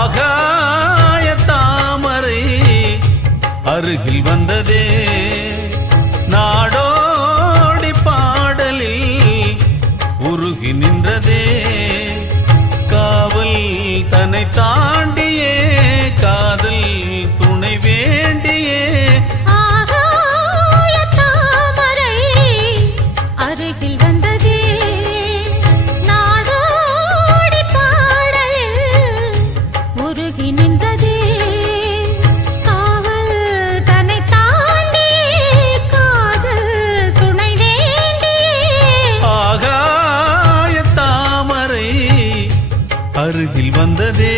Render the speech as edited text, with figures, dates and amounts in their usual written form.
ஆகாய தாமரை அருகில் வந்ததே நாடோடி பாடலில் உருகி நின்றதே காவல் தன்னை தாண்டியே காதல் துணை வேண்டியே ஆகாய தாமரை அருகில் வந்ததே நாடோடி பாடலில் உருகி நின்றதே காவல் தன்னை தாண்டியே காதல் துணை வேண்டியே ஆகாய தாமரை அருகில் வந்ததே